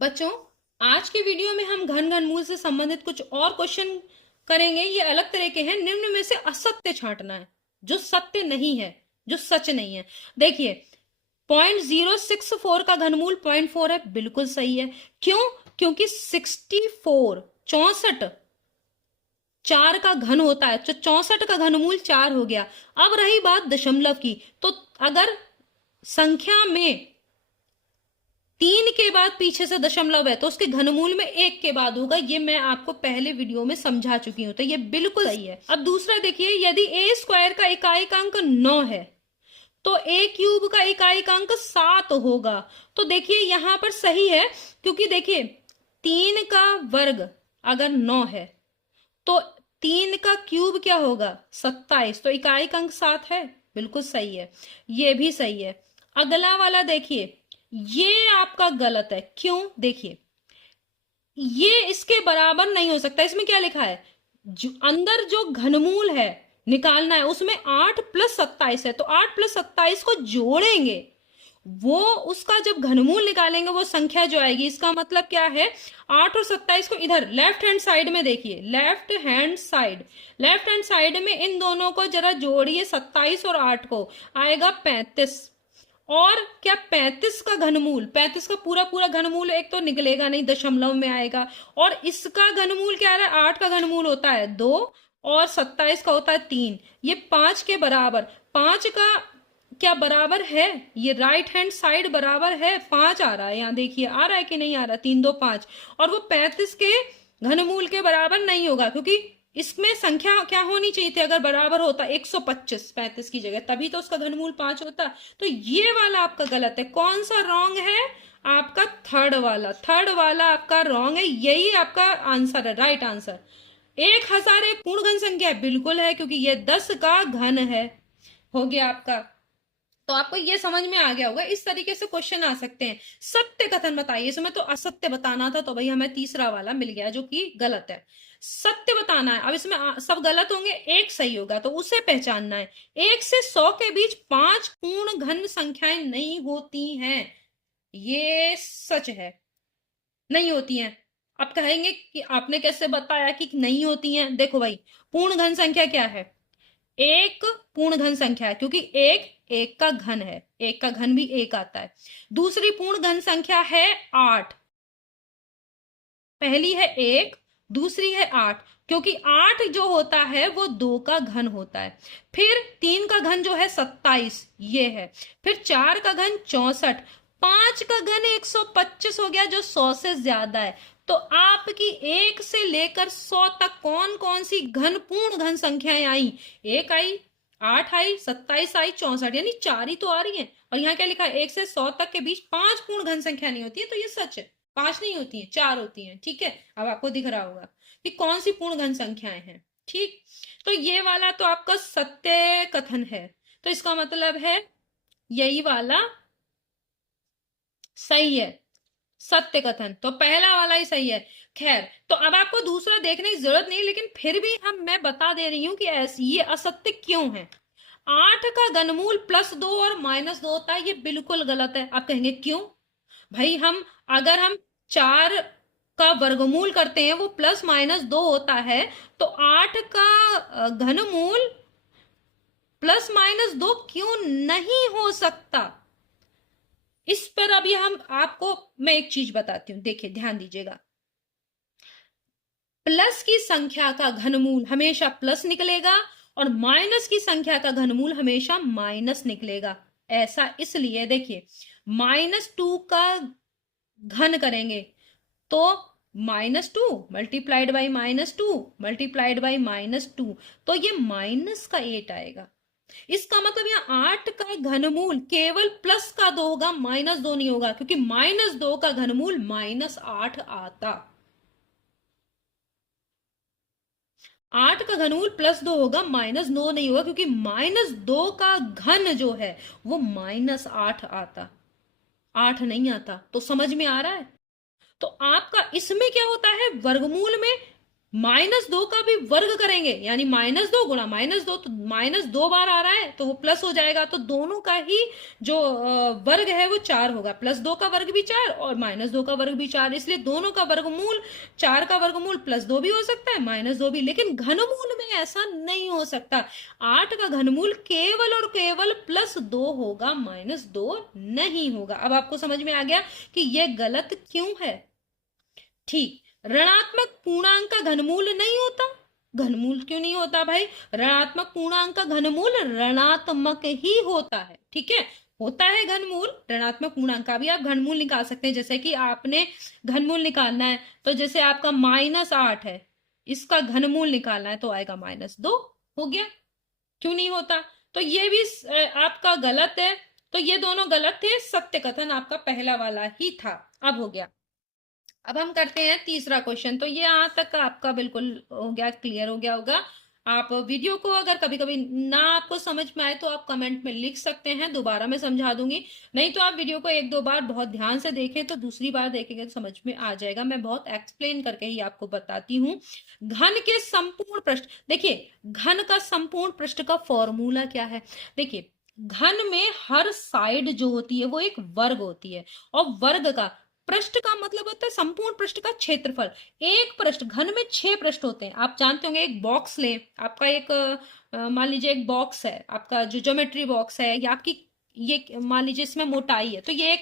बच्चों, आज के वीडियो में हम घन घनमूल से संबंधित कुछ और क्वेश्चन करेंगे। ये अलग तरह के हैं। निम्न में से असत्य छांटना है, जो सत्य नहीं है, जो सच नहीं है। देखिए, 0.064 का घनमूल 0.4 है, बिल्कुल सही है। क्यों? क्योंकि 64 64 4 का घन होता है, तो 64 का घनमूल 4 हो गया। अब रही बात दशमलव की, तो अगर संख्या में 3 के बाद पीछे से दशमलव है तो उसके घनमूल में 1 के बाद होगा। ये मैं आपको पहले वीडियो में समझा चुकी हूं, तो ये बिल्कुल सही है। अब दूसरा देखिए, यदि a स्क्वायर का इकाइकांक 9 है तो a क्यूब का इकाइकांक 7 होगा। तो देखिए यहां पर सही है, क्योंकि देखिए 3 का वर्ग अगर 9 है तो 3 का क्यूब क्या होगा? 27। तो इकाइकांक 7 है, बिल्कुल सही है। ये भी सही है। अगला वाला देखिए, ये आपका गलत है। क्यों? देखिए, ये इसके बराबर नहीं हो सकता। इसमें क्या लिखा है? अंदर जो घनमूल है निकालना है, उसमें 8 + 27 है, तो 8 + 27 को जोड़ेंगे, वो उसका जब घनमूल निकालेंगे वो संख्या जो आएगी। इसका मतलब क्या है? 8 और 27 को इधर लेफ्ट हैंड साइड में देखिए, लेफ्ट हैंड साइड में इन दोनों को जरा जोड़िए, 27 और 8 को, आएगा 35। और क्या 35 का घनमूल, 35 का पूरा पूरा घनमूल एक तो निकलेगा नहीं, दशमलव में आएगा। और इसका घनमूल क्या आ रहा है? 8 का घनमूल होता है 2 और 27 का होता है 3। ये 5 के बराबर, 5 का क्या बराबर है? ये राइट हैंड साइड बराबर है 5 आ रहा है। यहाँ देखिए आ रहा है कि नहीं आ रहा? 3 2 5। और वो 35 के घनमूल के बराबर नहीं होगा, क्योंकि इसमें संख्या क्या होनी चाहिए थी? अगर बराबर होता 125 35 की जगह, तभी तो उसका घनमूल 5 होता। तो ये वाला आपका गलत है। कौन सा रॉन्ग है? आपका थर्ड वाला आपका रॉन्ग है। यही आपका आंसर है, राइट आंसर। 1000 एक पूर्ण घन संख्या है, बिल्कुल है, क्योंकि ये 10 का घन है। हो गया आपका। तो आपको ये समझ में आ गया होगा। इस तरीके से क्वेश्चन आ सकते हैं। सत्य कथन बताइए। इसमें तो असत्य बताना था, तो भाई हमें तीसरा वाला मिल गया जो कि गलत है। सत्य बताना है। अब इसमें सब गलत होंगे, एक सही होगा, तो उसे पहचानना है। 1 से 100 के बीच 5 पूर्ण घन संख्याएं नहीं होती हैं। ये सच है, नहीं होती हैं। आप कहेंगे कि आपने कैसे बताया कि नहीं होती हैं? देखो भाई, पूर्ण घन संख्या क्या है? एक पूर्ण घन संख्या है, क्योंकि एक एक का घन है, एक का घन भी एक आता है। दूसरी पूर्ण घन संख्या है 8। पहली है 1, दूसरी है 8, क्योंकि 8 जो होता है वो 2 का घन होता है। फिर 3 का घन जो है 27, ये है। फिर 4 का घन 64, 5 का घन 125 हो गया, जो 100 से ज्यादा है। तो आपकी 1 से लेकर 100 तक कौन कौन सी घन पूर्ण घन संख्याएं आई? 1 आई, 8 आई, 27 आई, 64, यानी 4 ही तो आ रही है। और यहाँ क्या लिखा है? 1 से 100 तक के बीच 5 पूर्ण घन संख्या नहीं होती है, तो ये सच है। 5 नहीं होती हैं, 4 होती हैं। ठीक है, अब आपको दिख रहा होगा कि कौन सी पूर्ण घन संख्याएं हैं। ठीक, तो ये वाला तो आपका सत्य कथन है, तो इसका मतलब है यही वाला सही है, सत्य कथन। तो पहला वाला ही सही है। खैर, तो अब आपको दूसरा देखने की जरूरत नहीं, लेकिन फिर भी मैं बता दे रही हूं कि ऐसी ये असत्य क्यों है। 8 का घनमूल +2 और -2 होता है, ये बिल्कुल गलत है। आप कहेंगे क्यों? भाई अगर हम 4 का वर्गमूल करते हैं, वो +- 2 होता है, तो 8 का घनमूल +- 2 क्यों नहीं हो सकता? इस पर अभी मैं एक चीज बताती हूं, देखिए ध्यान दीजिएगा। प्लस की संख्या का घनमूल हमेशा प्लस निकलेगा, और माइनस की संख्या का घनमूल हमेशा माइनस निकलेगा। ऐसा इसलिए, देखिए, -2 का घन करेंगे तो -2 मल्टीप्लाइड बाई -2 मल्टीप्लाइड बाई -2, तो ये -8 आएगा। इसका मतलब यहाँ 8 का घनमूल केवल +2 होगा, -2 नहीं होगा, क्योंकि -2 का घनमूल -8 आता। 8 का घनमूल +2 होगा, -9 नहीं होगा, क्योंकि -2 का घन जो है वो -8 आता, 8 नहीं आता। तो समझ में आ रहा है? तो आपका इसमें क्या होता है? वर्गमूल में -2 का भी वर्ग करेंगे, यानी -2 गुणा -2, तो -2 बार आ रहा है तो वो प्लस हो जाएगा, तो दोनों का ही जो वर्ग है वो 4 होगा। +2 का वर्ग भी 4 और -2 का वर्ग भी 4, इसलिए दोनों का वर्गमूल 4 का वर्गमूल +2 भी हो सकता है, -2 भी, लेकिन घनमूल में ऐसा नहीं हो सकता। 8 का घनमूल केवल और केवल +2 होगा, -2 नहीं होगा। अब आपको समझ में आ गया कि ये गलत क्यों है। ठीक, ऋणात्मक पूर्णांक का घनमूल नहीं होता। घनमूल क्यों नहीं होता भाई? ऋणात्मक पूर्णांक का घनमूल ऋणात्मक ही होता है, ठीक है। होता है घनमूल, ऋणात्मक पूर्णांक का भी आप घनमूल निकाल सकते हैं। जैसे कि आपने घनमूल निकालना है, तो जैसे आपका -8 है, इसका घनमूल निकालना है तो आएगा -2, हो गया। क्यों नहीं होता? तो ये भी आपका गलत है। तो ये दोनों गलत थे, सत्य कथन आपका पहला वाला ही था। अब हो गया। अब हम करते हैं तीसरा क्वेश्चन। तो ये यहाँ तक आपका बिल्कुल हो गया, क्लियर हो गया होगा। आप वीडियो को अगर कभी कभी ना आपको समझ में आए तो आप कमेंट में लिख सकते हैं, दोबारा मैं समझा दूंगी। नहीं तो आप वीडियो को 1-2 बार बहुत ध्यान से देखें, तो दूसरी बार देखेंगे तो समझ में आ जाएगा। मैं बहुत एक्सप्लेन करके ही आपको बताती हूँ। घन के संपूर्ण पृष्ठ, देखिए घन का संपूर्ण पृष्ठ का फॉर्मूला क्या है। देखिए, घन में हर साइड जो होती है वो एक वर्ग होती है, और वर्ग का, पृष्ठ का मतलब होता है संपूर्ण पृष्ठ का क्षेत्रफल। एक पृष्ठ, घन में 6 पृष्ठ होते हैं। आप जानते होंगे, एक बॉक्स ले, आपका एक मान लीजिए एक बॉक्स है, आपका जो ज्योमेट्री बॉक्स है, या आपकी ये मान लीजिए इसमें मोटाई है, तो ये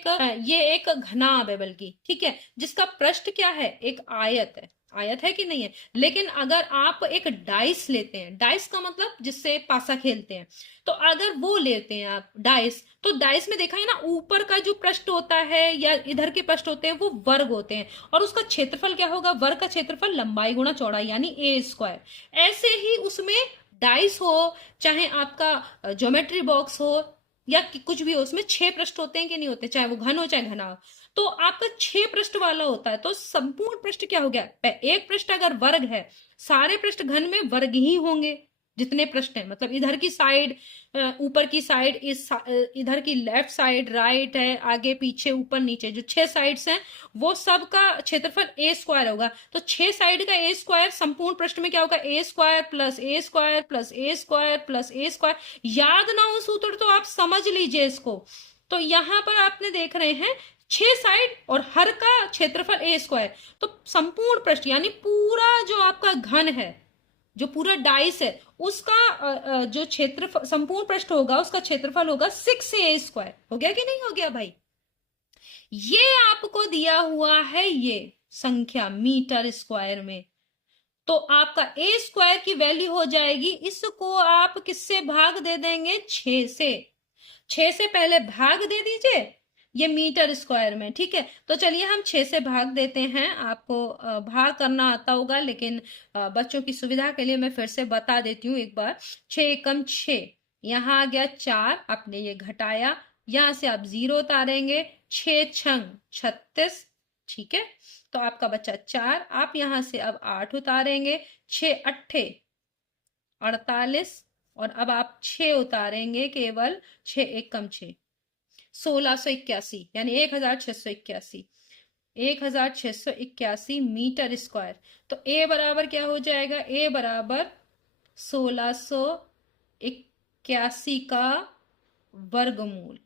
एक घनाभ है बल्कि, ठीक है, जिसका पृष्ठ क्या है, एक आयत है। आयत है कि नहीं है? लेकिन अगर आप एक डाइस लेते हैं, डाइस का मतलब जिससे पासा खेलते हैं, तो अगर वो लेते हैं आप डाइस, तो डाइस में देखा है ना, ऊपर का जो पृष्ठ होता है या इधर के पृष्ठ होते हैं वो वर्ग होते हैं, और उसका क्षेत्रफल क्या होगा, वर्ग का क्षेत्रफल लंबाई गुणा चौड़ाई, यानी A²। ऐसे ही उसमें डाइस हो, चाहे आपका ज्योमेट्री बॉक्स हो, या कुछ भी हो, उसमें 6 पृष्ठ होते हैं कि नहीं होते, चाहे वो घन हो चाहे घना हो। तो आपका 6 पृष्ठ वाला होता है, तो संपूर्ण पृष्ठ क्या हो गया, एक पृष्ठ अगर वर्ग है, सारे पृष्ठ घन में वर्ग ही होंगे, जितने पृष्ठ हैं, मतलब इधर की साइड, ऊपर की साइड, इधर की लेफ्ट साइड, राइट है, आगे पीछे ऊपर नीचे, जो 6 साइड्स हैं वो सब का क्षेत्रफल A² होगा। तो 6 साइड का A² संपूर्ण पृष्ठ में क्या होगा, A² plus A² plus A² plus A²। याद ना हो सूत्र तो आप समझ लीजिए इसको। तो यहां पर आपने देख रहे हैं 6 साइड और हर का क्षेत्रफल A², तो संपूर्ण पृष्ठ यानी पूरा जो आपका घन है, जो पूरा डाइस है, उसका जो क्षेत्र संपूर्ण पृष्ठ होगा, उसका क्षेत्रफल होगा 6A²। हो गया कि नहीं हो गया भाई? ये आपको दिया हुआ है ये संख्या मीटर स्क्वायर में, तो आपका A² की वैल्यू हो जाएगी, इसको आप किससे भाग दे देंगे, 6 से। 6 से पहले भाग दे दीजिए ये मीटर स्क्वायर में, ठीक है। तो चलिए हम 6 से भाग देते हैं। आपको भाग करना आता होगा, लेकिन बच्चों की सुविधा के लिए मैं फिर से बता देती हूँ एक बार। 6 एकम 6, यहाँ आ गया 4, आपने ये घटाया, यहां से आप 0 उतारेंगे, 6 छंग 36, ठीक है। तो आपका बच्चा 4, आप यहां से अब 8 उतारेंगे, 6 अट्ठे 48, और अब आप 6 उतारेंगे केवल, 6 एकम 6, 1681, यानी 1681, 1681 मीटर स्क्वायर। तो ए बराबर क्या हो जाएगा, ए बराबर 1681 का वर्गमूल,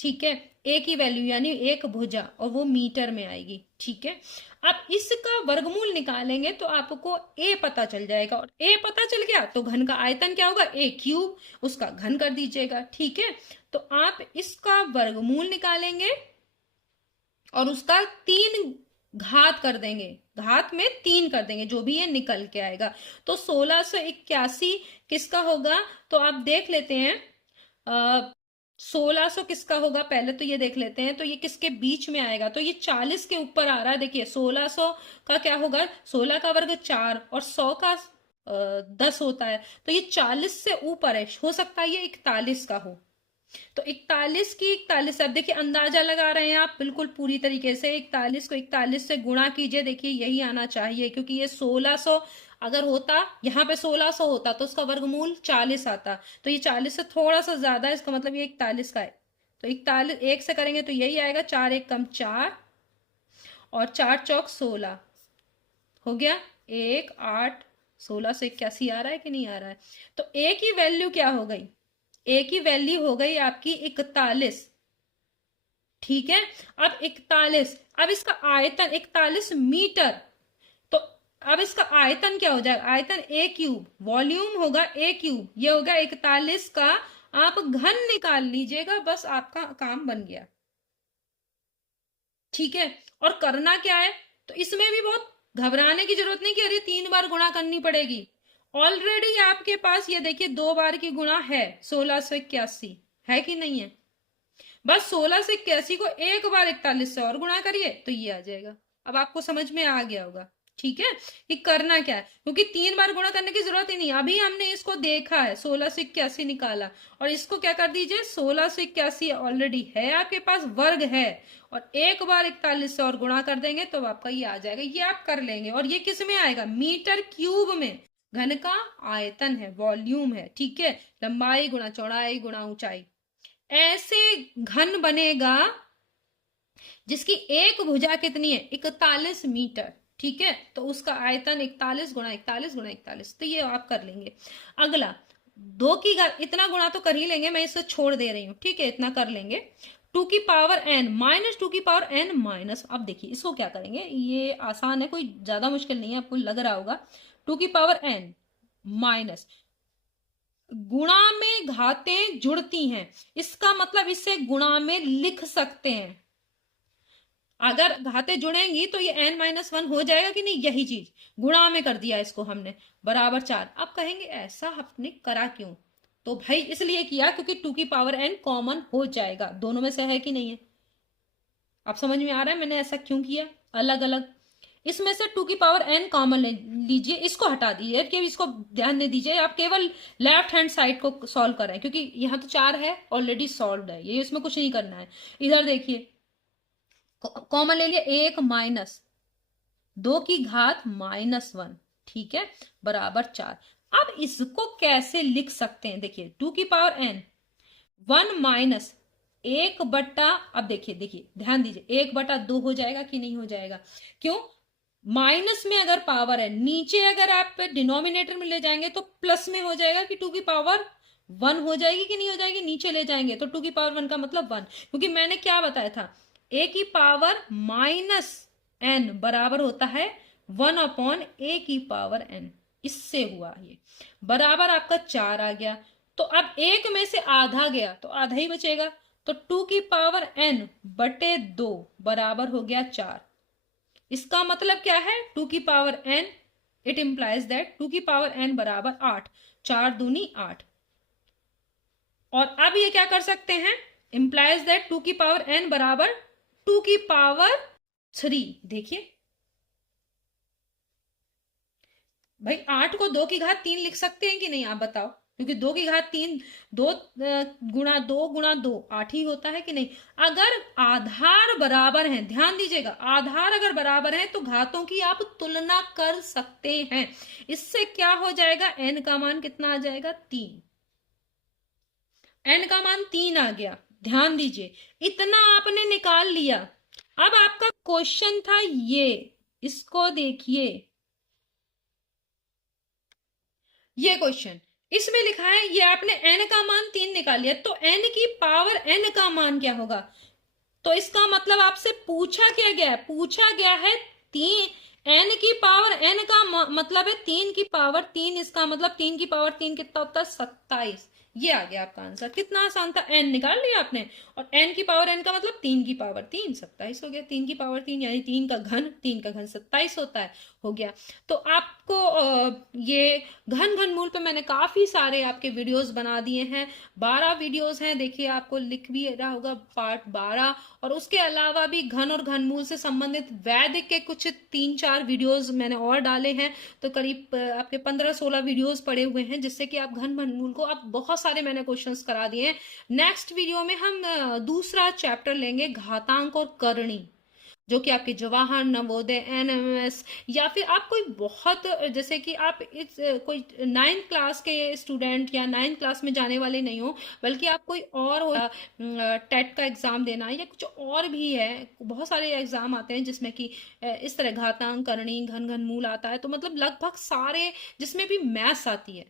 ठीक है। ए की वैल्यू यानी एक भुजा, और वो मीटर में आएगी, ठीक है। अब इसका वर्गमूल निकालेंगे तो आपको ए पता चल जाएगा, और ए पता चल गया तो घन का आयतन क्या होगा, A³, उसका घन कर दीजिएगा, ठीक है। तो आप इसका वर्गमूल निकालेंगे और उसका 3 घात कर देंगे, घात में 3 कर देंगे, जो भी ये निकल के आएगा। तो 1681 किसका होगा, तो आप देख लेते हैं। 1600 किसका होगा, पहले तो ये देख लेते हैं, तो ये किसके बीच में आएगा, तो ये 40 के ऊपर आ रहा है। देखिए 1600 का क्या होगा, 16 का वर्ग 4 और 100 का 10 होता है, तो ये 40 से ऊपर है, हो सकता है ये 41 का हो। तो 41 की 41, अब देखिए अंदाजा लगा रहे हैं आप बिल्कुल पूरी तरीके से, 41 को 41 से गुणा कीजिए, देखिए यही आना चाहिए, क्योंकि ये 1600 अगर होता, यहाँ पे 1600 होता तो उसका वर्गमूल 40 आता, तो ये 40 से थोड़ा सा ज्यादा है, इसका मतलब ये 41 का है। तो 41 1 से करेंगे तो यही आएगा, 4 एकम 4 और 4 चौक 16, हो गया 1 8 1681 आ रहा है कि नहीं आ रहा है? तो ए की वैल्यू क्या हो गई? ए की वैल्यू हो गई आपकी 41। ठीक है, अब 41, अब इसका आयतन 41 मीटर, तो अब इसका आयतन क्या हो जाएगा? आयतन ए क्यूब, वॉल्यूम होगा ए क्यूब, ये होगा 41 का आप घन निकाल लीजिएगा, बस आपका काम बन गया। ठीक है, और करना क्या है? तो इसमें भी बहुत घबराने की जरूरत नहीं कि अरे 3 बार गुणा करनी पड़ेगी। ऑलरेडी आपके पास ये देखिए 2 बार की गुणा है, 1681 है कि नहीं है? बस 1681 को एक बार 41 से और गुणा करिए तो ये आ जाएगा। अब आपको समझ में आ गया होगा, ठीक है, कि करना क्या है, क्योंकि 3 बार गुणा करने की जरूरत ही नहीं। अभी हमने इसको देखा है, 1681 निकाला, और इसको क्या कर दीजिए, 1681 ऑलरेडी है आपके पास, वर्ग है, और एक बार 41 से और गुणा कर देंगे तो आपका ये आ जाएगा। ये आप कर लेंगे, और ये किस में आएगा? मीटर क्यूब में। घन का आयतन है, वॉल्यूम है, ठीक है, लंबाई गुणा चौड़ाई गुणा ऊंचाई। ऐसे घन बनेगा जिसकी एक भुजा कितनी है? 41 मीटर। ठीक है, तो उसका आयतन 41 गुणा 41 गुणा 41, तो ये आप कर लेंगे। अगला 2 की घात, इतना गुणा तो कर ही लेंगे, मैं इसे छोड़ दे रही हूं, ठीक है, इतना कर लेंगे। 2 की पावर n माइनस 2 की पावर n माइनस, अब देखिए इसको क्या करेंगे, ये आसान है, कोई ज्यादा मुश्किल नहीं है, आपको लग रहा होगा। 2 की पावर n माइनस, गुणा में घातें जुड़ती हैं, इसका मतलब इसे गुणा में लिख सकते हैं। अगर घातें जुड़ेंगी तो ये n-1 हो जाएगा कि नहीं? यही चीज गुणा में कर दिया इसको हमने, बराबर 4। अब कहेंगे ऐसा आपने करा क्यों? तो भाई इसलिए किया क्योंकि 2 की पावर n कॉमन हो जाएगा, दोनों में से है कि नहीं है? आप समझ में आ रहा है मैंने ऐसा क्यों किया अलग अलग? इसमें से 2 की पावर n कॉमन ले लीजिए, इसको हटा दीजिए, कि इसको ध्यान दे दीजिए, आप केवल लेफ्ट हैंड साइड को सॉल्व करें, क्योंकि यहाँ तो 4 है, ऑलरेडी सॉल्व है ये, इसमें कुछ नहीं करना है। इधर देखिए कॉमन ले लिया, 1 माइनस 2 की घात -1, ठीक है, बराबर 4। अब इसको कैसे लिख सकते हैं? देखिए 2 की पावर n 1 माइनस 1/, अब देखिए देखिए ध्यान दीजिए, 1/2 हो जाएगा कि नहीं हो जाएगा? क्यों? माइनस में अगर पावर है, नीचे अगर आप डिनोमिनेटर में ले जाएंगे तो प्लस में हो जाएगा कि 2 की पावर 1 हो जाएगी कि नहीं हो जाएगी? नीचे ले जाएंगे तो 2 की पावर 1 का मतलब 1, क्योंकि मैंने क्या बताया था, a की पावर -n बराबर होता है 1/a की पावर n, इससे हुआ ये, बराबर आपका 4 आ गया। तो अब एक में से आधा गया तो आधा ही बचेगा, तो 2 की पावर n बटे 2 बराबर हो गया 4। इसका मतलब क्या है? 2 की power n, it implies that 2 की पावर n बराबर 8, 4 दूनी 8। और अब ये क्या कर सकते हैं? इंप्लाइज दैट 2 की पावर n बराबर 2 की पावर 3। देखिए भाई 8 को 2 की घात 3 लिख सकते हैं कि नहीं, आप बताओ, क्योंकि 2 की घात 3, 2 गुणा 2 गुणा 2 8 ही होता है कि नहीं? अगर आधार बराबर है, ध्यान दीजिएगा, आधार अगर बराबर है तो घातों की आप तुलना कर सकते हैं। इससे क्या हो जाएगा? n का मान कितना आ जाएगा? 3। n का मान 3 आ गया, ध्यान दीजिए, इतना आपने निकाल लिया। अब आपका क्वेश्चन था ये, इसको देखिए, ये क्वेश्चन इसमें लिखा है, ये आपने n का मान 3 निकाल लिया, तो n की पावर n का मान क्या होगा? तो इसका मतलब आपसे पूछा क्या गया है? पूछा गया है 3, n की पावर n का मतलब है 3 की पावर 3, इसका मतलब 3 की पावर 3 कितना होता है? 27। ये आ गया आपका आंसर, कितना आसान था, n निकाल लिया आपने, और n की पावर n का मतलब 3 की पावर 3, 27 हो गया। 3 की पावर 3 यानी 3 का घन, 3 का घन 27 होता है, हो गया। तो आपको ये घन घन मूल पे मैंने काफी सारे आपके वीडियोस बना दिए हैं, 12 वीडियोस हैं, देखिए आपको लिख भी रहा होगा पार्ट 12, और उसके अलावा भी घन और घनमूल से संबंधित वैदिक के कुछ 3-4 वीडियोस मैंने और डाले हैं, तो करीब आपके 15-16 वीडियोस पड़े हुए हैं, जिससे कि आप घन घनमूल को आप बहुत सारे मैंने क्वेश्चंस करा दिए हैं। नेक्स्ट वीडियो में हम दूसरा चैप्टर लेंगे, घातांक और करणी। जो कि आपके जवाहर, नवोदय, एनएमएस, या फिर आप कोई बहुत, जैसे कि आप इस कोई 9th क्लास के स्टूडेंट या 9th क्लास में जाने वाले नहीं हो, बल्कि आप कोई और हो, टेट का एग्जाम देना या कुछ और भी है। बहुत सारे एग्जाम आते हैं जिसमें कि इस तरह घातांक, करणी, घन घन मूल आता है, तो मतलब लगभग सारे जिसमें भी मैथ्स आती है,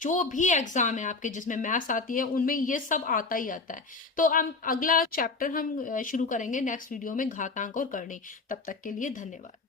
जो भी एग्जाम है आपके जिसमें मैथ्स आती है, उनमें ये सब आता ही आता है। तो हम अगला चैप्टर हम शुरू करेंगे नेक्स्ट वीडियो में, घातांक और करणी। तब तक के लिए धन्यवाद।